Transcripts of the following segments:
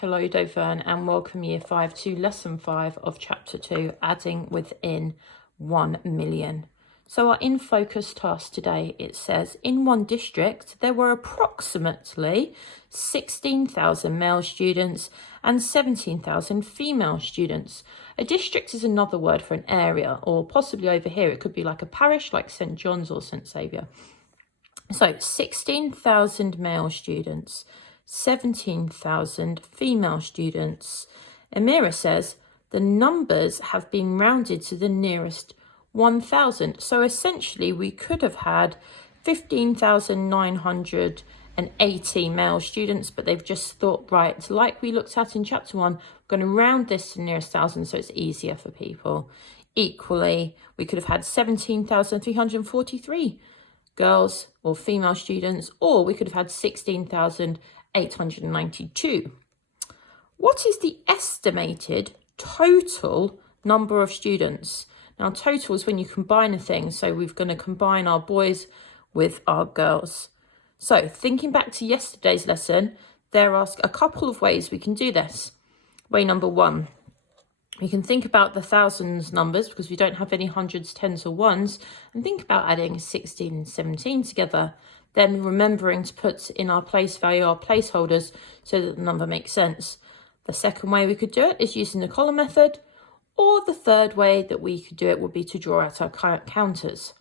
Hello Dovern and welcome Year 5 to Lesson 5 of Chapter 2, Adding Within 1 Million. So our in focus task today, it says, in one district there were approximately 16,000 male students and 17,000 female students. A district is another word for an area, or possibly over here it could be like a parish like St John's or St Saviour. So 16,000 male students, 17,000 female students. Amira says the numbers have been rounded to the nearest 1,000. So essentially we could have had 15,980 male students, but they've just thought, right, like we looked at in chapter 1, we're going to round this to the nearest 1,000 so it's easier for people. Equally, we could have had 17,343 girls or female students, or we could have had 16,892. What is the estimated total number of students? Now, total is when you combine a thing, so we're going to combine our boys with our girls. So, thinking back to yesterday's lesson, there are a couple of ways we can do this. Way number one, we can think about the thousands numbers because we don't have any hundreds, tens or ones, and think about adding 16 and 17 together. Then remembering to put in our place value, our placeholders, so that the number makes sense. The second way we could do it is using the column method, or the third way that we could do it would be to draw out our counters.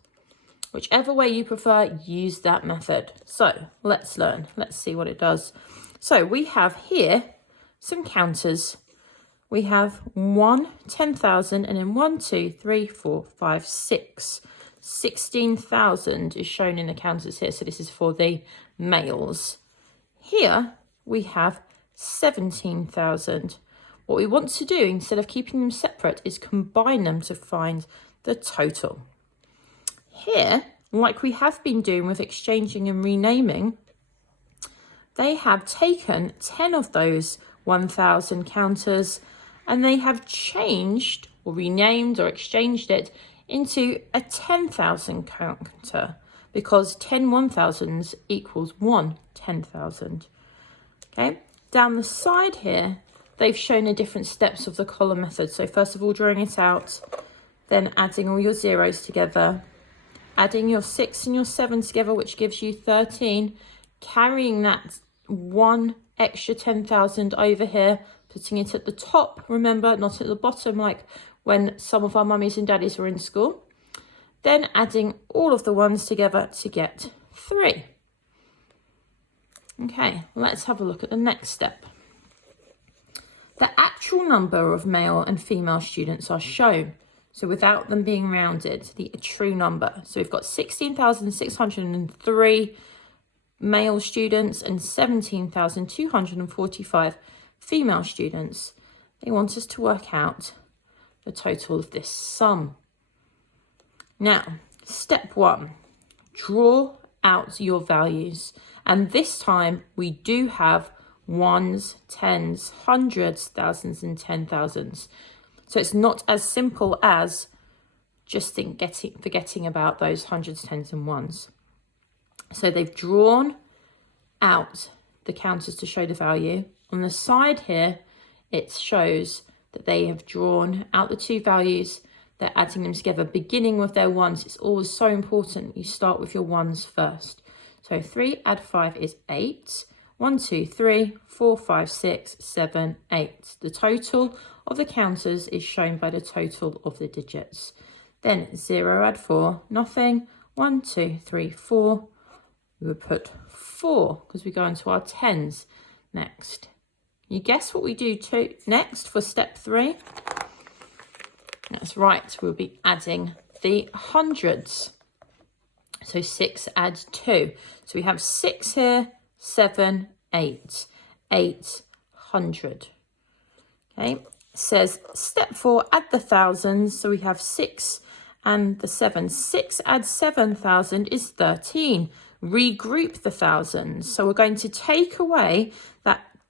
Whichever way you prefer, use that method. So let's learn. Let's see what it does. So we have here some counters. We have 1, 10,000, and then 1, 2, 3, 4, 5, 6. 16,000 is shown in the counters here, so this is for the males. Here we have 17,000. What we want to do, instead of keeping them separate, is combine them to find the total. Here, like we have been doing with exchanging and renaming, they have taken 10 of those 1,000 counters and they have changed or renamed or exchanged it into a 10,000 counter, because 10 1,000s equals 1 10,000. Okay, down the side here, they've shown the different steps of the column method. So first of all, drawing it out, then adding all your zeros together, adding your 6 and your 7 together, which gives you 13, carrying that one extra 10,000 over here, putting it at the top, remember, not at the bottom, like when some of our mummies and daddies were in school. Then adding all of the ones together to get 3. Okay, let's have a look at the next step. The actual number of male and female students are shown, so without them being rounded, the true number. So we've got 16,603 male students and 17,245 female students. They want us to work out the total of this sum. Now, step 1, draw out your values. And this time we do have ones, tens, hundreds, thousands and 10,000s. So it's not as simple as just forgetting about those hundreds, tens and ones. So they've drawn out the counters to show the value. On the side here, it shows that they have drawn out the two values. They're adding them together, beginning with their ones. It's always so important you start with your ones first. So 3 add 5 is 8. 1, 2, 3, 4, 5, 6, 7, 8. The total of the counters is shown by the total of the digits. Then 0 add 4, nothing. 1, 2, 3, 4. We would put 4 because we go into our tens next. You guess what we do next for step 3? That's right, we'll be adding the hundreds. So 6 adds 2. So we have 6 here, 7, 8. 800. Okay, it says step 4, add the thousands. So we have 6 and the 7. 6 adds 7,000 is 13. Regroup the thousands. So we're going to take away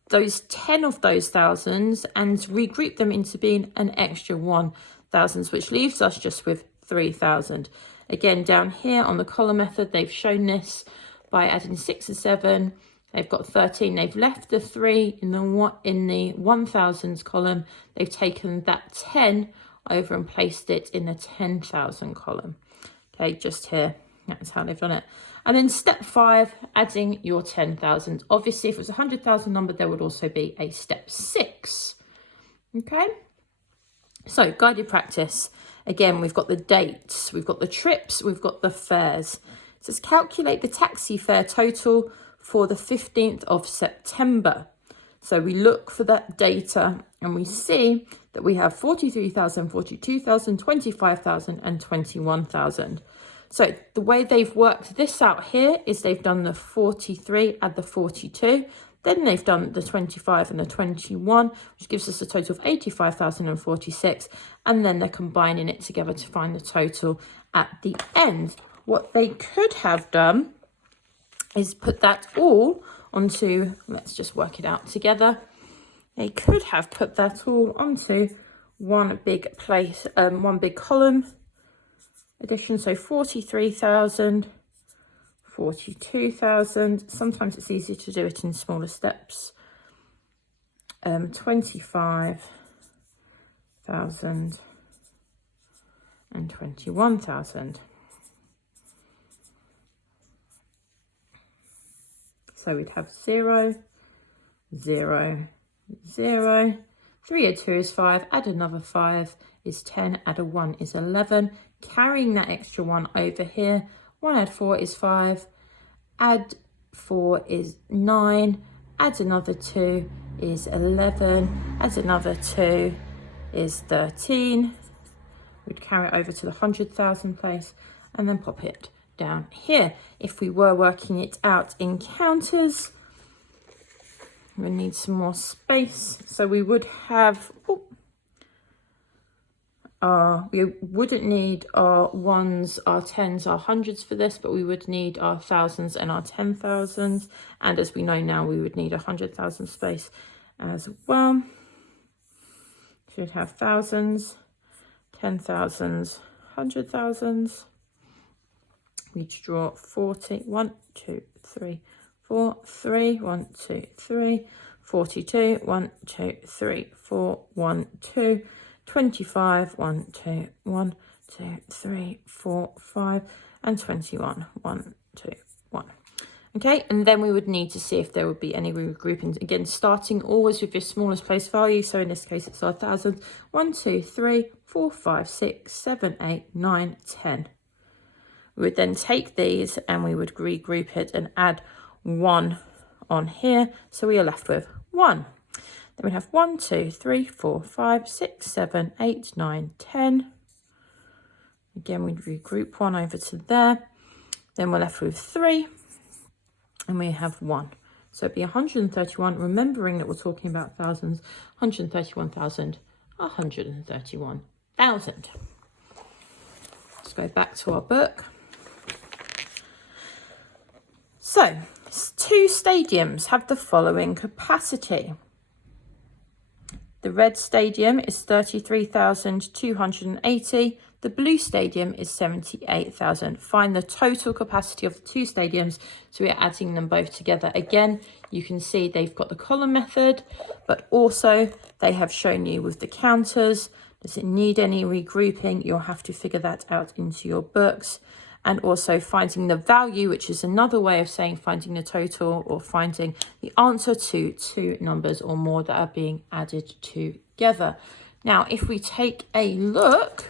those 10 of those thousands and regroup them into being an extra 1,000, which leaves us just with 3,000. Again, down here on the column method, they've shown this by adding 6 and 7, They've got 13. They've left the 3 in the 1000s column. They've taken that 10 over and placed it in the 10,000 column. Okay, just here. That's how they've done it. And then step 5, adding your 10,000. Obviously, if it was a 100,000 number, there would also be a step 6. Okay. So guided practice. Again, we've got the dates, we've got the trips, we've got the fares. It says calculate the taxi fare total for the 15th of September. So we look for that data and we see that we have 43,000, 42,000, 25,000 and 21,000. So the way they've worked this out here is they've done the 43, add the 42. Then they've done the 25 and the 21, which gives us a total of 85,046. And then they're combining it together to find the total at the end. What they could have done is put that all onto, let's just work it out together. They could have put that all onto one big place, one big column addition. So 43,000. 42,000. Sometimes it's easier to do it in smaller steps. 25,000 and 21,000. So we'd have 0, 0, 0. 3 add 2 is 5. Add another 5 is 10. Add a 1 is 11. Carrying that extra 1 over here. 1 add 4 is 5, add 4 is 9, add another 2 is 11, add another 2 is 13. We'd carry it over to the 100,000 place and then pop it down here. If we were working it out in counters, we need some more space. So we would have, we wouldn't need our 1s, our 10s, our 100s for this, but we would need our 1000s and our 10,000s. And as we know now, we would need 100,000 space as well. Should have thousands, 10,000s, 100,000s. We draw 40, 1, 2, 3, 4, 3, 1, 2, 3, 42, 1, 2, 3, 4, 1, 2, 25, 1, 2, 1, 2, 3, 4, 5, and 21, 1, 2, 1. Okay, and then we would need to see if there would be any regroupings. Again, starting always with your smallest place value. So in this case, it's our 1000. 1, 2, 3, 4, 5, 6, 7, 8, 9, 10. We would then take these and we would regroup it and add 1 on here. So we are left with 1. Then we have 1, 2, 3, 4, 5, 6, 7, 8, 9, 10. Again, we'd regroup 1 over to there. Then we're left with 3. And we have 1. So it'd be 131, remembering that we're talking about thousands, 131,000, 131,000. Let's go back to our book. So, 2 stadiums have the following capacity. The red stadium is 33,280. The blue stadium is 78,000. Find the total capacity of the 2 stadiums. So we're adding them both together. Again, you can see they've got the column method, but also they have shown you with the counters. Does it need any regrouping? You'll have to figure that out into your books. And also finding the value, which is another way of saying finding the total or finding the answer to 2 numbers or more that are being added together. Now, if we take a look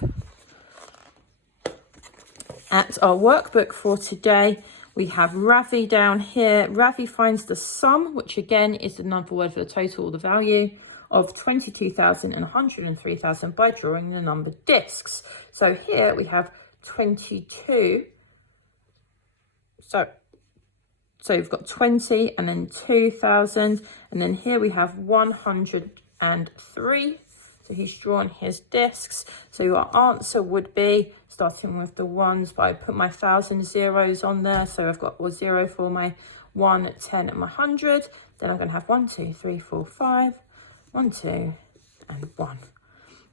at our workbook for today, we have Ravi down here. Ravi finds the sum, which again is another word for the total or the value of 22,000 and 103,000 by drawing the number discs. So here we have 22. So we've got 20 and then 2,000. And then here we have 103. So he's drawn his discs. So your answer would be, starting with the 1s, but I put my 1,000 zeros on there. So I've got 0 for my 1, 10 and my 100. Then I'm going to have 1, 2, 3, 4, 5. 1, 2 and 1.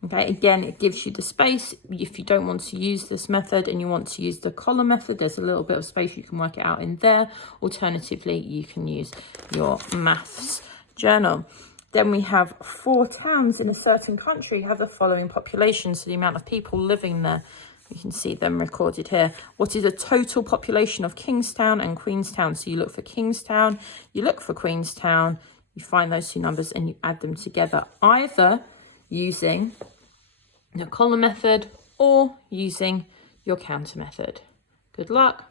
Okay, again, it gives you the space. If you don't want to use this method and you want to use the column method, there's a little bit of space, you can work it out in there. Alternatively, you can use your maths journal. Then we have 4 towns in a certain country have the following population, so the amount of people living there. You can see them recorded here. What is the total population of Kingstown and Queenstown? So you look for Kingstown, you look for Queenstown, you find those 2 numbers and you add them together, either using the column method or using your counter method. Good luck.